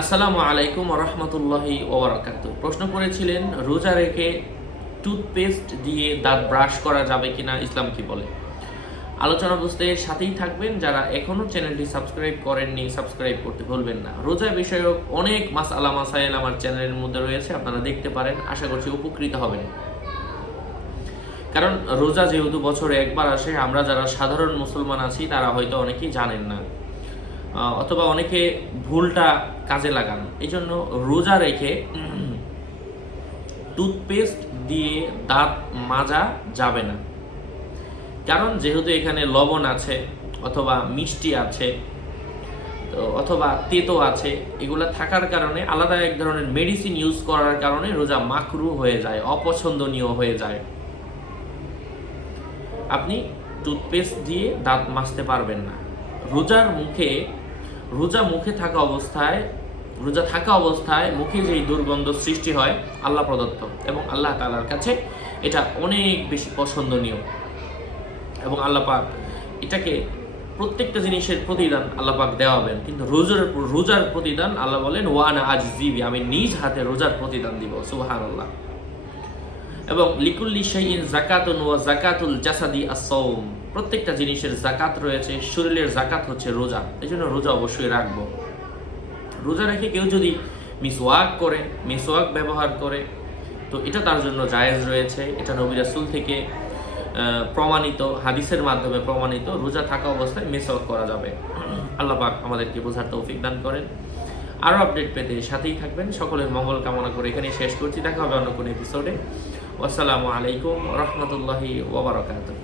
আসসালামু আলাইকুম রহমতুল্লাহি ওবরাকাতু। প্রশ্ন করেছিলেন রোজা রেখে টুথপেস্ট দিয়ে দাঁত ব্রাশ করা যাবে কিনা, ইসলাম কি বলে। আলোচনা বুঝতে সাথেই থাকবেন। যারা এখনও চ্যানেলটি সাবস্ক্রাইব করেননি সাবস্ক্রাইব করতে ভুলবেন না। রোজা বিষয়ক অনেক মাসআলা মাসাইল আমার চ্যানেলের মধ্যে রয়েছে, আপনারা দেখতে পারেন। আশা করছি উপকৃত হবেন। কারণ রোজা যেহেতু বছরে একবার আসে, আমরা যারা সাধারণ মুসলমান আছি তারা হয়তো অনেকেই জানেন না, অথবা অনেকে ভুলটা কাজে লাগান। এই জন্য রোজা রেখে টুথপেস্ট দিয়ে দাঁত মাজা যাবে না। কারণ যেহেতু এখানে লবণ আছে, অথবা মিষ্টি আছে, অথবা তেতো আছে, এগুলো থাকার কারণে আলাদা এক ধরনের মেডিসিন ইউজ করার কারণে রোজা মাকরু হয়ে যায়, অপছন্দনীয় হয়ে যায়। আপনি টুথপেস্ট দিয়ে দাঁত মাজতে পারবেন না। রোজা থাকা অবস্থায় মুখে যেই দুর্গন্ধ সৃষ্টি হয় আল্লাহ প্রদত্ত, এবং আল্লাহ তাআলার কাছে এটা অনেক বেশি পছন্দনীয়। এবং আল্লাহ পাক এটাকে প্রত্যেকটা জিনিসের প্রতিদান আল্লাহ পাক দেওয়াবেন, কিন্তু রোজার প্রতিদান আল্লাহ বলেন ওয়ানা আজজিবি, আমি নিজ হাতে রোজার প্রতিদান দিব। সুবহানাল্লাহ। এবং লিকুল্লি শাইইন যাকাতুন ওয়া যাকাতুল জাসাদি আস-সাওম, প্রত্যেকটা জিনিসের যাকাত রয়েছে, শরীরের যাকাত হচ্ছে রোজা। এই জন্য রোজা অবশ্যই রাখবো। রোজা রেখে কেউ যদি মিসওয়াক ব্যবহার করে, তো এটা তার জন্য জায়েজ রয়েছে। এটা নবী রাসূল থেকে প্রমাণিত, হাদিসের মাধ্যমে প্রমাণিত। রোজা থাকা অবস্থায় মিসওয়াক করা যাবে। আল্লাহ পাক আমাদেরকে বোঝার তৌফিক দান করেন। আরও আপডেট পেতে সাথেই থাকবেন। সকলের মঙ্গল কামনা করে এখানে শেষ করছি। দেখা হবে অন্য কোনো এপিসোডে। আসসালামু আলাইকুম রহমতুল্লাহি ওয়া বারাকাতুহু।